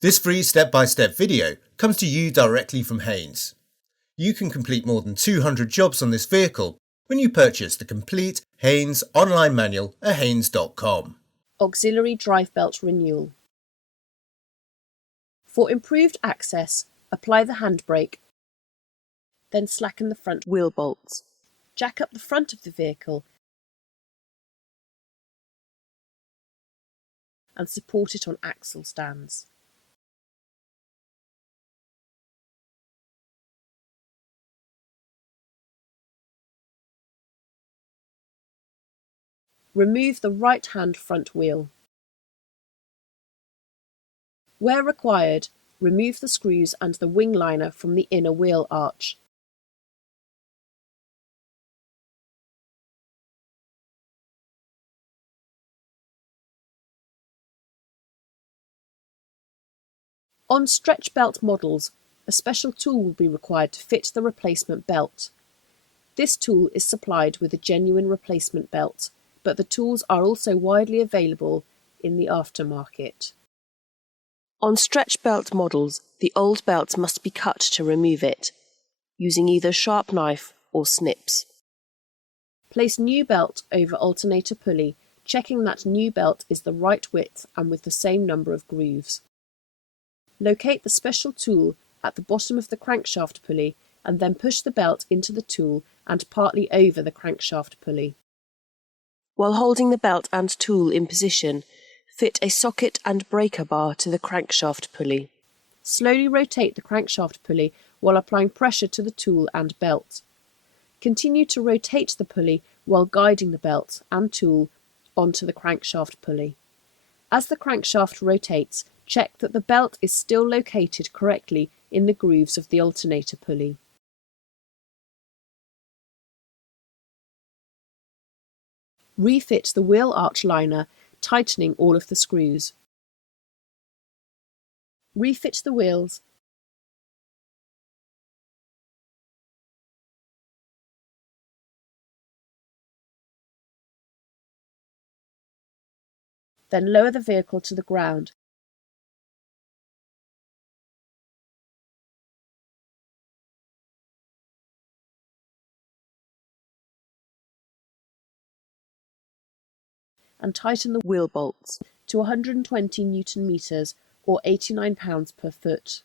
This free step-by-step video comes to you directly from Haynes. You can complete more than 200 jobs on this vehicle when you purchase the complete Haynes online manual at haynes.com. Auxiliary drive belt renewal. For improved access, apply the handbrake, then slacken the front wheel bolts. Jack up the front of the vehicle and support it on axle stands. Remove the right-hand front wheel. Where required, remove the screws and the wing liner from the inner wheel arch. On stretch belt models, a special tool will be required to fit the replacement belt. This tool is supplied with a genuine replacement belt, but the tools are also widely available in the aftermarket. On stretch belt models, the old belt must be cut to remove it, using either sharp knife or snips. Place new belt over alternator pulley, checking that new belt is the right width and with the same number of grooves. Locate the special tool at the bottom of the crankshaft pulley and then push the belt into the tool and partly over the crankshaft pulley. While holding the belt and tool in position, fit a socket and breaker bar to the crankshaft pulley. Slowly rotate the crankshaft pulley while applying pressure to the tool and belt. Continue to rotate the pulley while guiding the belt and tool onto the crankshaft pulley. As the crankshaft rotates, check that the belt is still located correctly in the grooves of the alternator pulley. Refit the wheel arch liner, tightening all of the screws. Refit the wheels. Then lower the vehicle to the ground. And tighten the wheel bolts to 120 Newton meters or 89 pounds per foot.